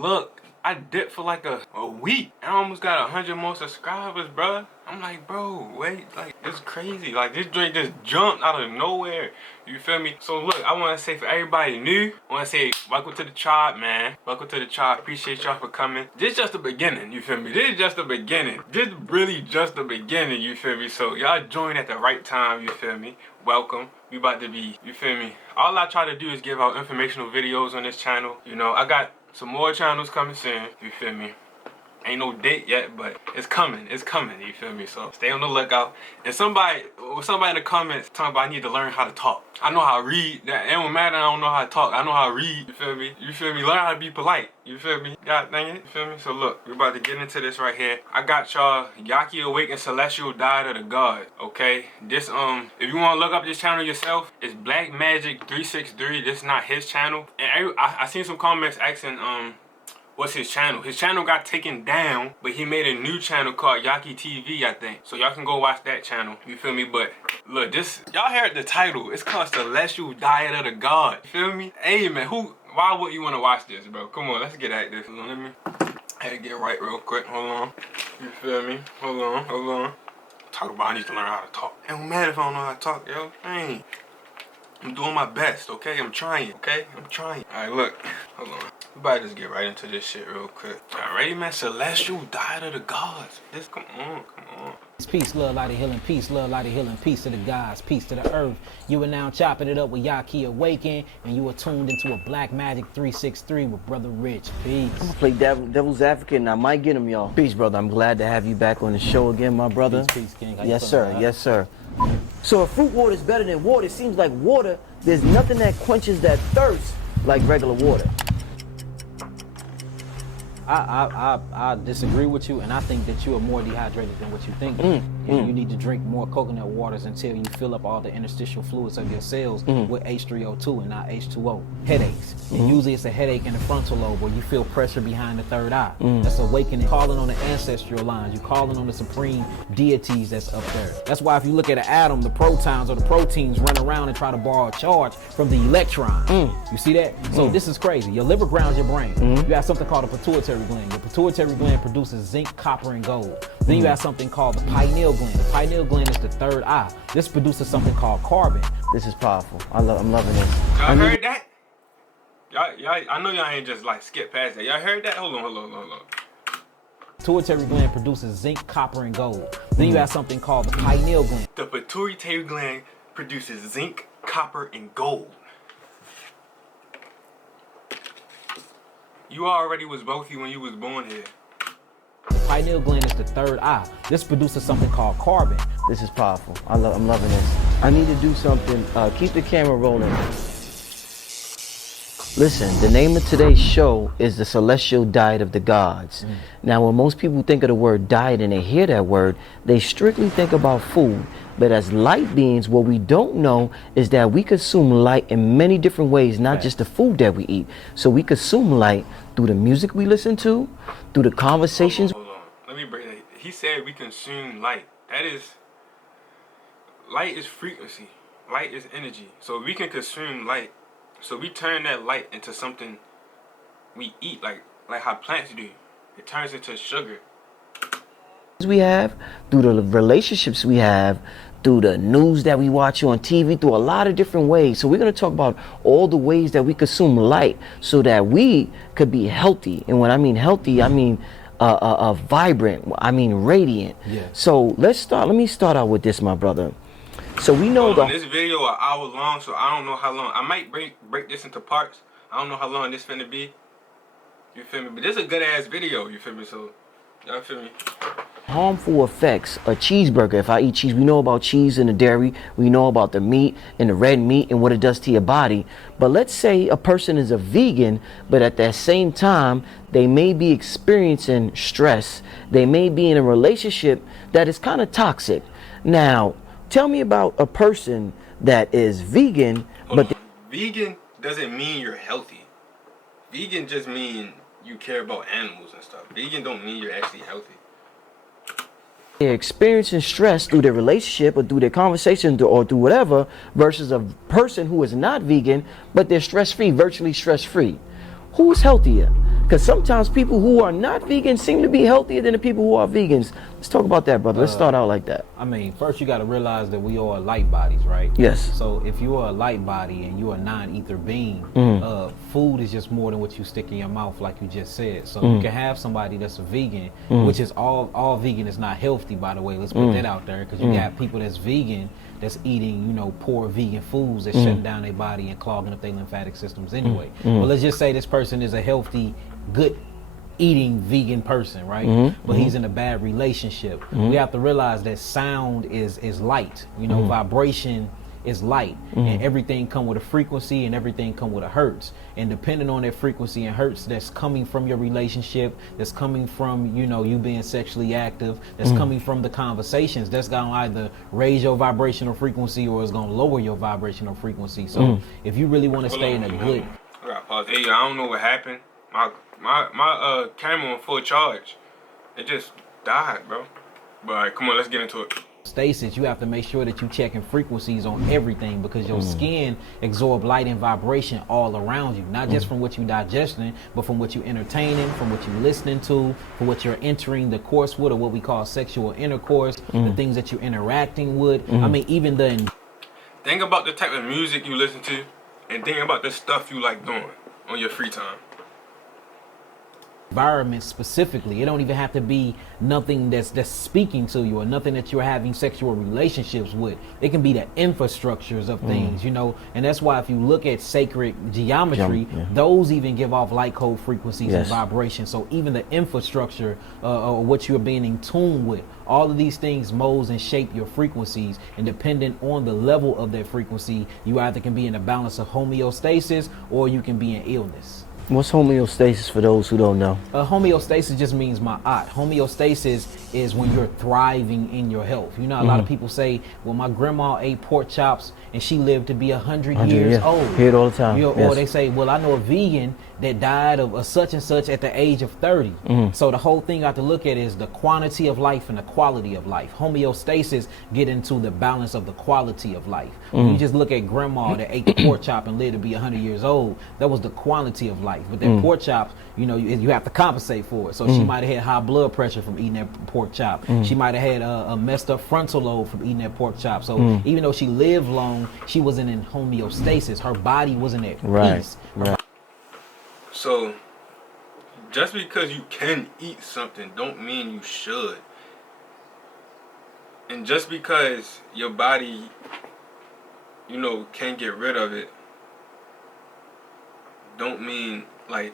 look, I dipped for like a week. I almost got 100 more subscribers, bruh. I'm like, bro, wait, like, it's crazy. Like, this drink just jumped out of nowhere. You feel me? So look, I want to say for everybody new, I want to say welcome to the tribe, man. Welcome to the tribe. Appreciate y'all for coming. This is just the beginning, you feel me? This is just the beginning. This is really just the beginning, you feel me? So y'all join at the right time, you feel me? Welcome. We about to be, you feel me? All I try to do is give out informational videos on this channel. You know, I got some more channels coming soon, you feel me? Ain't no date yet, but it's coming, you feel me? So stay on the lookout. And somebody in the comments talking about I need to learn how to talk. I know how to read. That it don't matter, I don't know how to talk. I know how to read, you feel me? You feel me? Learn how to be polite, you feel me? God dang it, you feel me? So look, we're about to get into this right here. I got y'all Yahki Awakened Celestial Diet of the Gods, okay? This, if you want to look up this channel yourself, it's Blackmagic363. This is not his channel. And I seen some comments asking, what's his channel? His channel got taken down, but he made a new channel called Yahki TV, I think. So y'all can go watch that channel, you feel me? But look, this, y'all heard the title. It's called Celestial Diet of the God, you feel me? Hey man, why would you want to watch this, bro? Come on, let's get at this. Let me, I had to get right real quick, hold on. You feel me? Hold on. Talk about I need to learn how to talk. It don't matter if I don't know how to talk, yo. Dang. I'm doing my best, okay? I'm trying, okay? I'm trying. Alright, look. Hold on. We about to just get right into this shit real quick. Y'all ready, man? Celestial Diet of the Gods. This, come on. Peace, love, light, and healing. Peace, love, light, and healing. Peace to the gods. Peace to the earth. You are now chopping it up with Yahki Awakened, and you are tuned into a Blackmagic363 with Brother Rich. Peace. I'm gonna play devil's advocate, and I might get him, y'all. Peace, brother. I'm glad to have you back on the show again, my brother. Peace, King. Yes, sir. Yes, sir. So if fruit water is better than water, it seems like water, there's nothing that quenches that thirst like regular water. I disagree with you, and I think that you are more dehydrated than what you think. You need to drink more coconut waters until you fill up all the interstitial fluids of your cells with H3O2 and not H2O. Headaches. And usually it's a headache in the frontal lobe where you feel pressure behind the third eye. That's awakening. Calling on the ancestral lines. You're calling on the supreme deities that's up there. That's why if you look at an atom, the protons or the proteins run around and try to borrow a charge from the electron. You see that? So this is crazy. Your liver grounds your brain. You have something called a pituitary gland. Your pituitary gland produces zinc, copper, and gold. Then you have something called the pineal gland. The pineal gland is the third eye. This produces something called carbon. This is powerful. I'm loving this. Y'all heard that? Y'all, I know y'all ain't just like skip past that. Y'all heard that? Hold on. Pituitary gland produces zinc, copper, and gold. Then you have something called the pineal gland. The pituitary gland produces zinc, copper, and gold. You already was wealthy when you was born here. The pineal gland is the third eye. This produces something called carbon. This is powerful. I'm loving this. I need to do something. Keep the camera rolling. Listen, the name of today's show is the Celestial Diet of the Gods. Now, when most people think of the word diet and they hear that word, they strictly think about food. But as light beings, what we don't know is that we consume light in many different ways, not just the food that we eat. So we consume light through the music we listen to, through the conversations. Hold on. Let me break that. He said we consume light. That is, light is frequency. Light is energy. So we can consume light. So we turn that light into something we eat, like how plants do. It turns into sugar. We have, through the relationships we have, through the news that we watch on TV, through a lot of different ways. So we're going to talk about all the ways that we consume light so that we could be healthy. And when I mean healthy, I mean vibrant, I mean radiant. Yeah. So let me start out with this, my brother. So we know this video an hour long, so I don't know how long. I might break this into parts. I don't know how long this finna be. You feel me? But this is a good ass video, you feel me? So y'all feel me? Harmful effects a cheeseburger. If I eat cheese, we know about cheese in the dairy, we know about the meat and the red meat and what it does to your body. But let's say a person is a vegan, but at that same time they may be experiencing stress. They may be in a relationship that is kind of toxic. Now tell me about a person that is vegan, but vegan doesn't mean you're healthy. Vegan just mean you care about animals and stuff. Vegan don't mean you're actually healthy. They're experiencing stress through their relationship or through their conversation or through whatever, versus a person who is not vegan, but they're stress-free, virtually stress-free. Who's healthier? Because sometimes people who are not vegan seem to be healthier than the people who are vegans. Let's talk about that, brother. Let's start out like that. I mean, first you got to realize that we are light bodies, right? Yes. So if you are a light body and you are a non-ether being, food is just more than what you stick in your mouth, like you just said. So you can have somebody that's a vegan, which is all vegan is not healthy, by the way. Let's put that out there, because you got people that's vegan that's eating, you know, poor vegan foods that's shutting down their body and clogging up their lymphatic systems anyway. But let's just say this person is a healthy, good eating vegan person, right? But he's in a bad relationship. We have to realize that sound is light, you know, vibration is light, and everything come with a frequency and everything come with a hertz, and depending on that frequency and hertz that's coming from your relationship, that's coming from, you know, you being sexually active, that's coming from the conversations, that's gonna either raise your vibrational frequency or it's gonna lower your vibrational frequency. So if you really want to stay in a good, I gotta pause. Hey, I don't know what happened. My camera on full charge. It just died, bro. But alright, come on, let's get into it. Stasis, you have to make sure that you checking frequencies on everything, because your skin absorb light and vibration all around you, not just from what you digesting, but from what you entertaining, from what you listening to, from what you're entering the course with, or what we call sexual intercourse, the things that you're interacting with. I mean, even Think about the type of music you listen to, and think about the stuff you like doing on your free time. environment specifically. It don't even have to be nothing that's speaking to you or nothing that you're having sexual relationships with. It can be the infrastructures of things, you know, and that's why if you look at sacred geometry, those even give off light code frequencies and vibrations. So even the infrastructure or what you're being in tune with, all of these things molds and shape your frequencies, and dependent on the level of that frequency, you either can be in a balance of homeostasis or you can be in illness. What's homeostasis for those who don't know? Homeostasis just means ma'at. Homeostasis is when you're thriving in your health. You know, a lot of people say, well, my grandma ate pork chops and she lived to be 100 years old. Hear it all the time. Or they say, well, I know a vegan that died of a such and such at the age of 30. So the whole thing I have to look at is the quantity of life and the quality of life. Homeostasis get into the balance of the quality of life. When you just look at grandma that ate the pork chop and lived to be 100 years old, that was the quality of life. But that pork chop, you know, you have to compensate for it. So she might have had high blood pressure from eating that pork chop. She might have had a messed up frontal lobe from eating that pork chop. So even though she lived long, she wasn't in homeostasis. Her body wasn't at peace. So just because you can eat something don't mean you should. And just because your body, you know, can get rid of it, don't mean like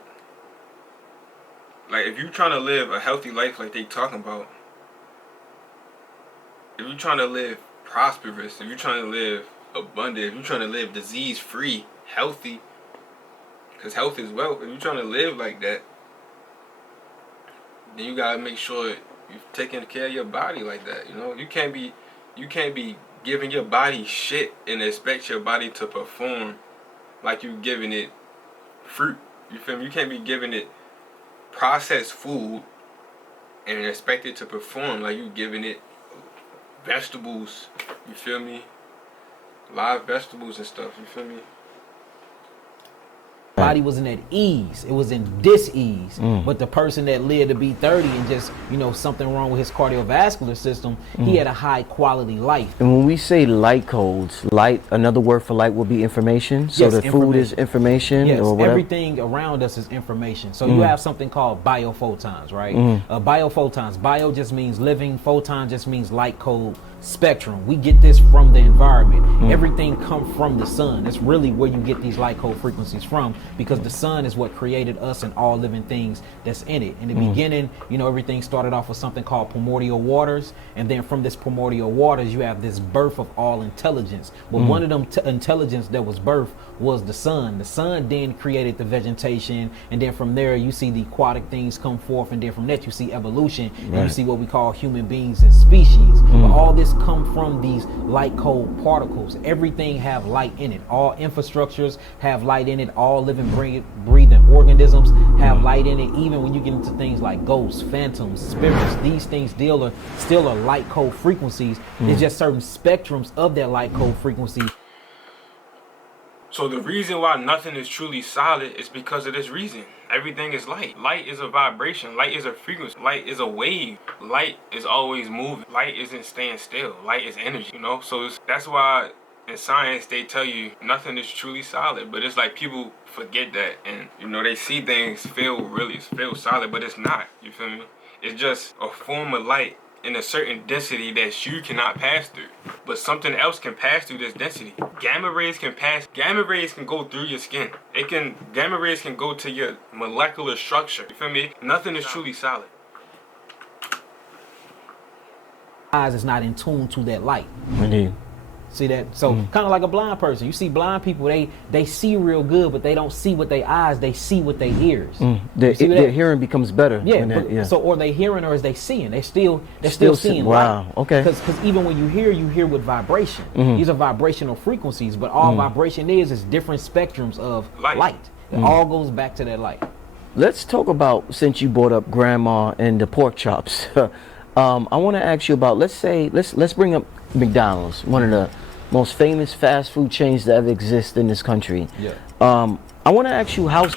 if you're trying to live a healthy life like they talking about, if you're trying to live prosperous, if you're trying to live abundant, if you're trying to live disease free, healthy, because health is wealth, if you're trying to live like that, then you gotta make sure you're taking care of your body like that. You know, you can't be giving your body shit and expect your body to perform like you giving it fruit. You feel me? You can't be giving it processed food and expect it to perform like you giving it vegetables. You feel me? Live vegetables and stuff. You feel me? Body wasn't at ease, it was in dis-ease. But the person that lived to be 30 and just, you know, something wrong with his cardiovascular system, he had a high quality life. And when we say light codes, light, another word for light will be information. So the food is information, yes, or whatever. Everything around us is information. So you have something called biophotons, right? Biophotons, bio just means living, photon just means light code spectrum. We get this from the environment. Everything come from the sun. That's really where you get these light code frequencies from, because the sun is what created us and all living things that's in it. In the beginning, you know, everything started off with something called primordial waters, and then from this primordial waters you have this birth of all intelligence. But one of them intelligence that was birthed was the sun. The sun then created the vegetation, and then from there you see the aquatic things come forth, and then from that you see evolution, and you see what we call human beings and species. But all this come from these light code particles. Everything have light in it. All infrastructures have light in it. All living breathing organisms have light in it. Even when you get into things like ghosts, phantoms, spirits, these things still are light code frequencies. It's just certain spectrums of that light code frequency. So the reason why nothing is truly solid is because of this reason. Everything is light. Light is a vibration. Light is a frequency. Light is a wave. Light is always moving. Light isn't staying still. Light is energy, you know? So that's why in science they tell you nothing is truly solid. But it's like people forget that. And, you know, they see things feel solid, but it's not. You feel me? It's just a form of light in a certain density that you cannot pass through, but something else can pass through this density. Gamma rays can go through your skin. Gamma rays can go to your molecular structure. You feel me? Nothing is truly solid. Eyes is not in tune to that light. Indeed. See that? So kind of like a blind person. You see blind people, they see real good, but they don't see with their eyes, they see with their ears. Their hearing becomes better. Yeah, so or they hearing or is they seeing? They're still seeing wow, light. Okay. Because even when you hear with vibration. These are vibrational frequencies, but all vibration is different spectrums of light. It all goes back to that light. Let's talk about, since you brought up grandma and the pork chops. I want to ask you about, let's bring up McDonald's, one of the most famous fast food chains that ever exist in this country. Yeah. I want to ask you, how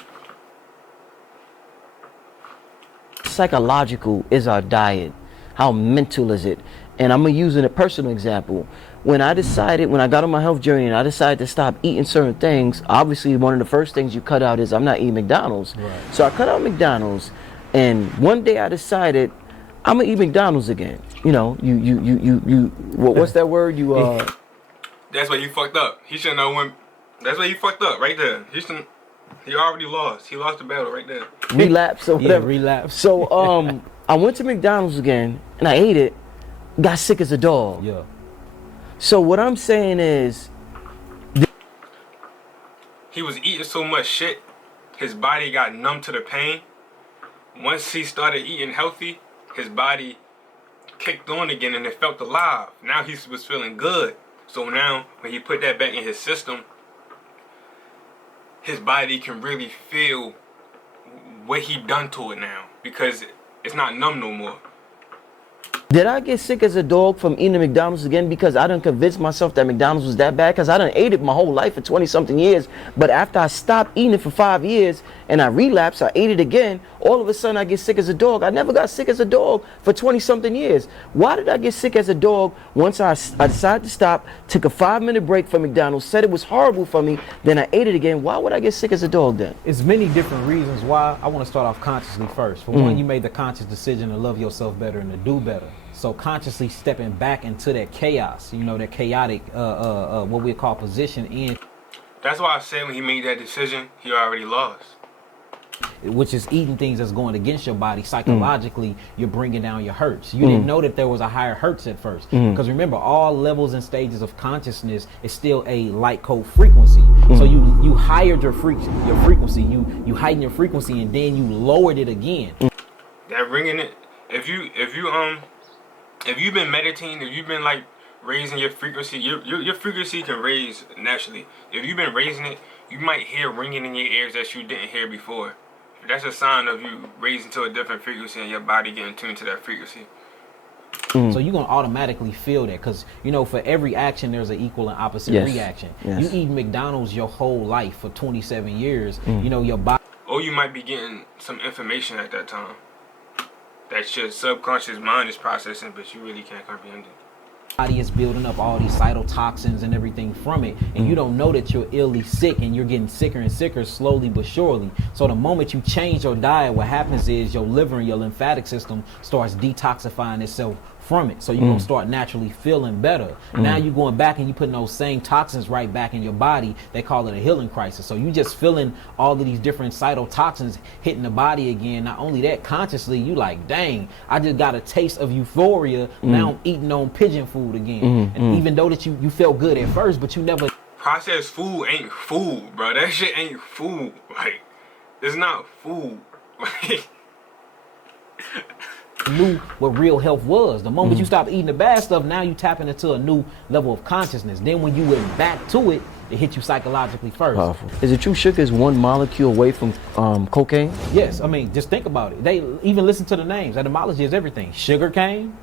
psychological is our diet? How mental is it? And I'm gonna use a personal example. When I got on my health journey and I decided to stop eating certain things, obviously one of the first things you cut out is I'm not eating McDonald's. Right. So I cut out McDonald's, and one day I decided I'm gonna eat McDonald's again. You know, what's that word? That's why you fucked up. He shouldn't have went. That's why you fucked up right there. He already lost. He lost the battle right there. Relapse or whatever. Yeah, relapse. So I went to McDonald's again and I ate it. Got sick as a dog. Yeah. So what I'm saying is, he was eating so much shit, his body got numb to the pain. Once he started eating healthy, his body kicked on again and it felt alive. Now he was feeling good. So now, when he put that back in his system, his body can really feel what he done to it now, because it's not numb no more. did I get sick as a dog from eating McDonald's again because I done convinced myself that McDonald's was that bad? Because I done ate it my whole life for 20 something years. But after I stopped eating it for 5 years and I relapsed, I ate it again. All of a sudden I get sick as a dog. I never got sick as a dog for 20 something years. Why did I get sick as a dog once I decided to stop, took a 5-minute break from McDonald's, said it was horrible for me, then I ate it again? Why would I get sick as a dog then? It's many different reasons why. I want to start off consciously first. For one, you made the conscious decision to love yourself better and to do better. So consciously stepping back into that chaos, you know, that chaotic, what we call position in. That's why I said when he made that decision, he already lost. Which is eating things that's going against your body. Psychologically, you're bringing down your hertz. You didn't know that there was a higher hertz at first. Because remember, all levels and stages of consciousness is still a light code frequency. So you highered your frequency, you heightened your frequency, and then you lowered it again. That ringing it, if you've been meditating, if you've been like raising your frequency, your frequency can raise naturally. If you've been raising it, you might hear ringing in your ears that you didn't hear before. That's a sign of you raising to a different frequency and your body getting tuned to that frequency. So you're going to automatically feel that because, you know, for every action, there's an equal and opposite reaction. You eat McDonald's your whole life for 27 years, you know, your body. Or you might be getting some information at that time that your subconscious mind is processing, but you really can't comprehend it. Body is building up all these cytotoxins and everything from it, and you don't know that you're illy sick, and you're getting sicker and sicker slowly but surely. So the moment you change your diet, what happens is your liver and your lymphatic system starts detoxifying itself from it. So you're gonna start naturally feeling better. Now you're going back and you putting those same toxins right back in your body. They call it a healing crisis. So you just feeling all of these different cytotoxins hitting the body again. Not only that, consciously you like, dang, I just got a taste of euphoria. Now I'm eating on pigeon food again. And even though that you felt good at first, but you never. Processed food ain't food, bro. That shit ain't food. Like, it's not food. Like. Knew what real health was. The moment you stop eating the bad stuff, now you tapping into a new level of consciousness. Then when you went back to it, it hit you psychologically first. Powerful. Is it true sugar is one molecule away from cocaine? Yes, I mean, just think about it. They even listen to the names. Etymology is everything. Sugar cane,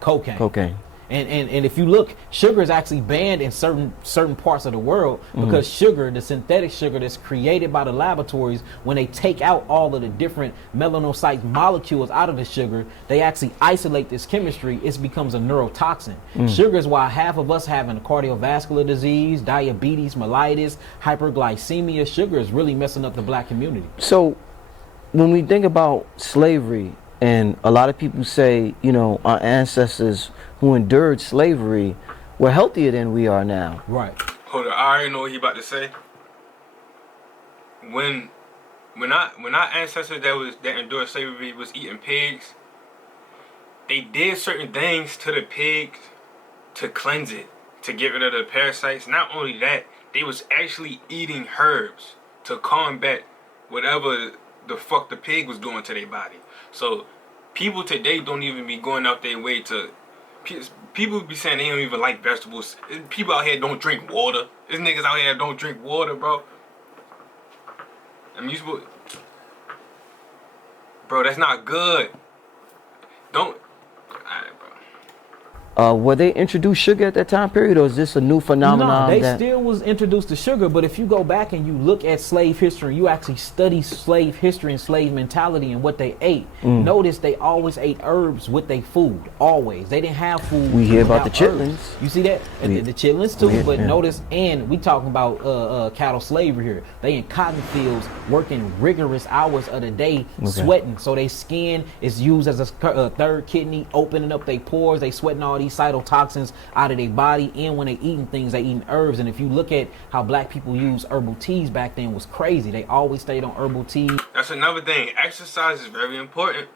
cocaine. Cocaine. And if you look, sugar is actually banned in certain parts of the world because sugar, the synthetic sugar that's created by the laboratories, when they take out all of the different melanocyte molecules out of the sugar, they actually isolate this chemistry. It becomes a neurotoxin. Sugar is why half of us having cardiovascular disease, diabetes, mellitus, hyperglycemia. Sugar is really messing up the black community. So when we think about slavery, and a lot of people say, you know, our ancestors who endured slavery were healthier than we are now. Right. Hold on, I already know what he about to say. When our ancestors that endured slavery was eating pigs, they did certain things to the pigs to cleanse it, to get rid of the parasites. Not only that, they was actually eating herbs to combat whatever the fuck the pig was doing to their body. So people today don't even be going out their way to. People be saying they don't even like vegetables. People out here don't drink water. There's niggas out here that don't drink water, bro. I mean, bro, that's not good. Don't. Alright, bro. Were they introduced sugar at that time period, or is this a new phenomenon? No, they still was introduced to sugar, but if you go back and you look at slave history, you actually study slave history and slave mentality and what they ate. Notice they always ate herbs with their food, always. They didn't have food. We hear about the without chitlins. herbs. You see that? The chitlins too, but notice, and we talking about cattle slavery here. They in cotton fields working rigorous hours of the day, sweating. So their skin is used as a third kidney, opening up their pores. They sweating all these cytotoxins out of their body, and when they eating things, they eating herbs. And if you look at how black people use herbal teas back then, was crazy. They always stayed on herbal tea. That's another thing. Exercise is very important.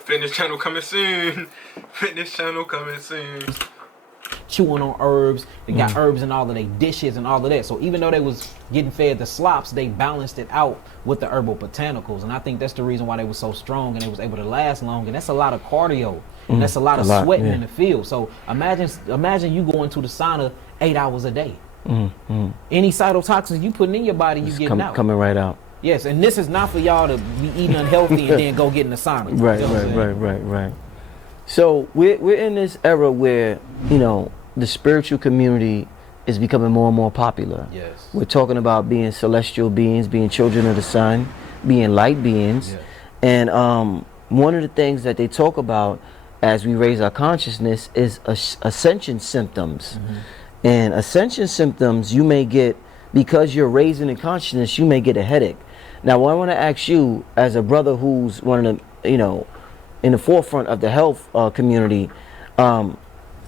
Fitness channel coming soon. Fitness channel coming soon. Chewing on herbs. They got herbs in all of their dishes and all of that. So even though they was getting fed the slops, they balanced it out with the herbal botanicals. And I think that's the reason why they were so strong and they was able to last long. And that's a lot of cardio. And that's a lot of sweating in the field. So imagine you going to the sauna 8 hours a day. Any cytotoxins you putting in your body, you getting out. Coming right out. Yes, and this is not for y'all to be eating unhealthy and then go get in the sauna. Right. So we're in this era where, you know, the spiritual community is becoming more and more popular. Yes. We're talking about being celestial beings, being children of the sun, being light beings. Yeah. And one of the things that they talk about as we raise our consciousness is ascension symptoms. And ascension symptoms you may get because you're raising in consciousness, you may get a headache. Now, I want to ask you, as a brother who's one of the, you know, in the forefront of the health community,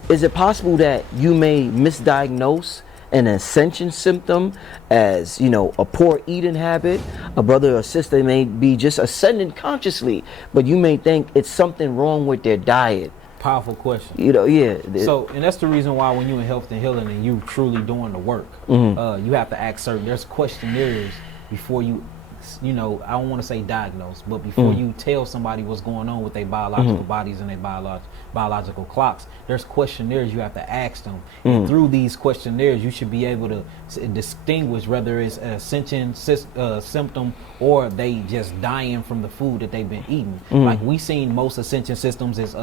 is it possible that you may misdiagnose an ascension symptom as, you know, a poor eating habit? A brother or sister may be just ascending consciously, but you may think it's something wrong with their diet. Powerful question. You know, yeah. So, and that's the reason why when you're in health and healing and you truly doing the work, you have to ask there's questionnaires before you know, I don't want to say diagnose, but before you tell somebody what's going on with their biological bodies and their biological clocks, there's questionnaires you have to ask them. And through these questionnaires, you should be able to distinguish whether it's an ascension symptom or they just dying from the food that they've been eating. Like we seen most ascension systems is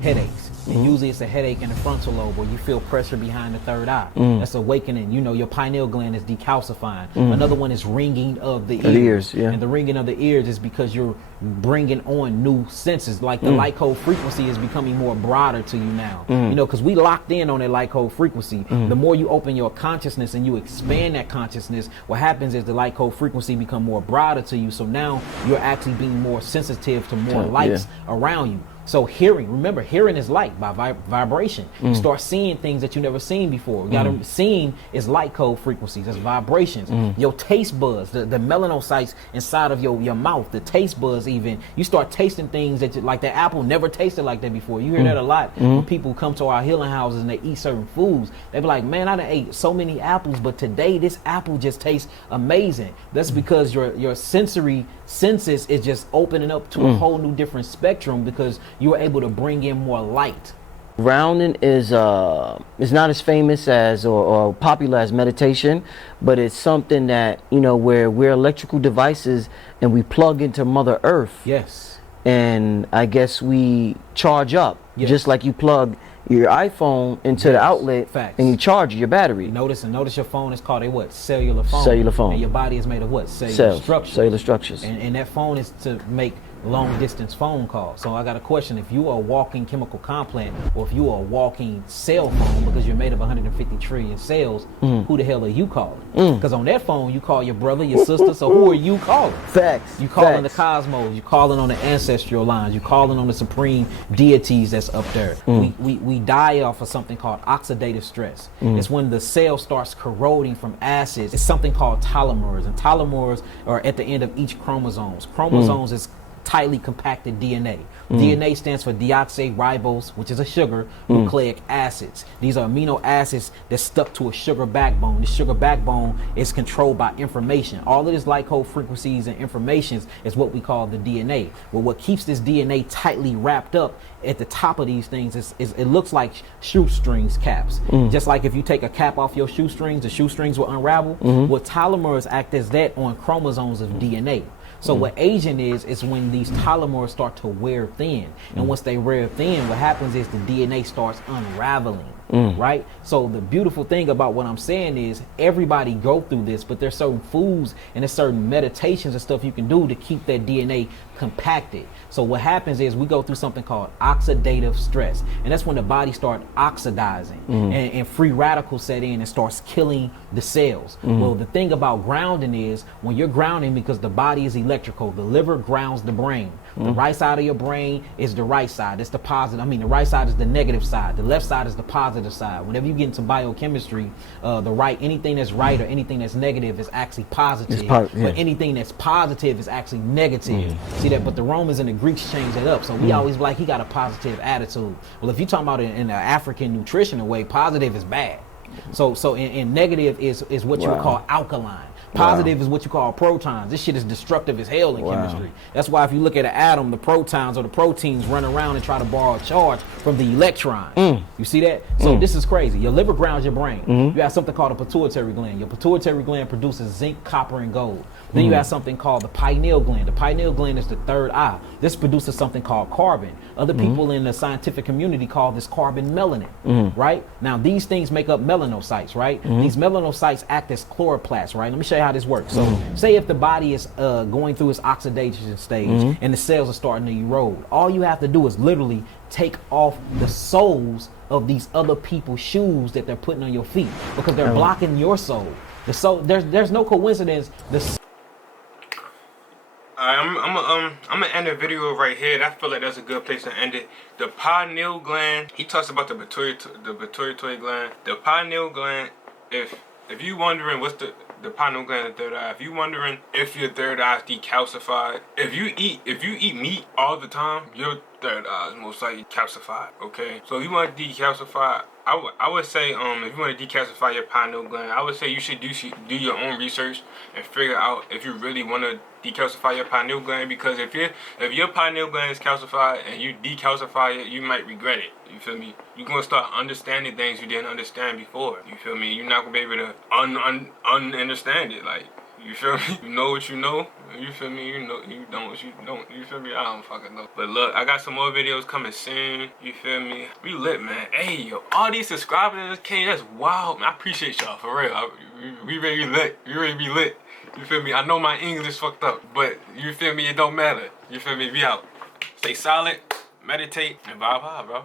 headaches. And usually it's a headache in the frontal lobe where you feel pressure behind the third eye. That's awakening. You know, your pineal gland is decalcifying. Another one is ringing of the ears. And the ringing of the ears is because you're bringing on new senses. Like the light code frequency is becoming more broader to you now. You know, because we locked in on that light code frequency. The more you open your consciousness and you expand that consciousness, what happens is the light code frequency become more broader to you. So now you're actually being more sensitive to more lights around you. So hearing, remember, hearing is light by vibration. You start seeing things that you never seen before. You gotta seeing is light code frequencies, that's vibrations. Your taste buds, the melanocytes inside of your mouth, the taste buds even, you start tasting things that like the apple never tasted like that before. You hear that a lot when people come to our healing houses and they eat certain foods. They be like, man, I done ate so many apples, but today this apple just tastes amazing. That's because your sensory senses is just opening up to a whole new different spectrum because you are able to bring in more light. Grounding is not as famous as or popular as meditation, but it's something that, you know, where we're electrical devices and we plug into Mother Earth. Yes. And I guess we charge up Yes. Just like you plug your iPhone into the outlet Facts. and you charge your battery. Notice your phone is called a what? Cellular phone. Cellular phone. And your body is made of what? Cellular Cells. structures. Cellular structures. And that phone is to make long distance phone calls. So I got a question. If you are a walking chemical complex, or if you are a walking cell phone because you're made of 150 trillion cells, who the hell are you calling? Because on that phone you call your brother, your sister, so who are you calling? Facts. You calling the cosmos, you calling on the ancestral lines, you calling on the supreme deities that's up there. We die off of something called oxidative stress. It's when the cell starts corroding from acids. It's something called telomeres, and telomeres are at the end of each chromosomes. Chromosomes is tightly compacted DNA. DNA stands for deoxyribose, which is a sugar, nucleic acids. These are amino acids that's stuck to a sugar backbone. The sugar backbone is controlled by information. All of this light code frequencies and informations is what we call the DNA. Well, what keeps this DNA tightly wrapped up at the top of these things is it looks like shoestrings caps. Just like if you take a cap off your shoestrings, the shoestrings will unravel. Well, telomeres act as that on chromosomes of DNA. So what aging is when these telomeres start to wear thin. And once they wear thin, what happens is the DNA starts unraveling, right? So the beautiful thing about what I'm saying is everybody go through this, but there's certain foods and there's certain meditations and stuff you can do to keep that DNA compacted. So what happens is we go through something called oxidative stress. And that's when the body starts oxidizing and free radicals set in and starts killing the cells. Well, the thing about grounding is when you're grounding, because the body is electrical, the liver grounds the brain. The right side of your brain is the right side. It's the positive. I mean, the right side is the negative side. The left side is the positive side. Whenever you get into biochemistry, anything that's right or anything that's negative is actually positive. But anything that's positive is actually negative. See that? But the Romans and the Greeks changed that up. So we always be like, he got a positive attitude. Well, if you're talking about it in an African nutritional way, positive is bad. So in negative is what you would call alkaline. Positive is what you call protons. This shit is destructive as hell in chemistry. That's why if you look at an atom, the protons or the proteins run around and try to borrow a charge from the electron. You see that? So this is crazy. Your liver grounds your brain. You have something called a pituitary gland. Your pituitary gland produces zinc, copper, and gold. Then you have something called the pineal gland. The pineal gland is the third eye. This produces something called carbon. Other people in the scientific community call this carbon melanin, right? Now, these things make up melanocytes, right? These melanocytes act as chloroplasts, right? Let me show you how this works. So, say if the body is going through its oxidation stage and the cells are starting to erode, all you have to do is literally take off the soles of these other people's shoes that they're putting on your feet because they're blocking your soul. The soul, there's no coincidence. I'm gonna end the video right here. I feel like that's a good place to end it. The pineal gland. He talks about the pituitary gland. The pineal gland. If you wondering what's the pineal gland, the third eye. If you wondering if your third eye is decalcified, if you eat meat all the time, your third eye is most likely calcified. Okay, so if you want to decalcify, I would say if you want to decalcify your pineal gland, I would say you should do your own research and figure out if you really want to decalcify your pineal gland, because if your pineal gland is calcified and you decalcify it, you might regret it. You feel me? You're gonna start understanding things you didn't understand before. You feel me? You're not gonna be able to understand it. Like, you feel me? You know what you know. You feel me? You don't what you don't. You feel me? I don't fucking know. But look, I got some more videos coming soon. You feel me? We lit, man. Hey, yo, all these subscribers came. That's wild, man. I appreciate y'all for real. We ready lit. We ready to be lit. You feel me? I know my English fucked up, but you feel me? It don't matter. You feel me? We out. Stay solid, meditate, and vibe high, bro.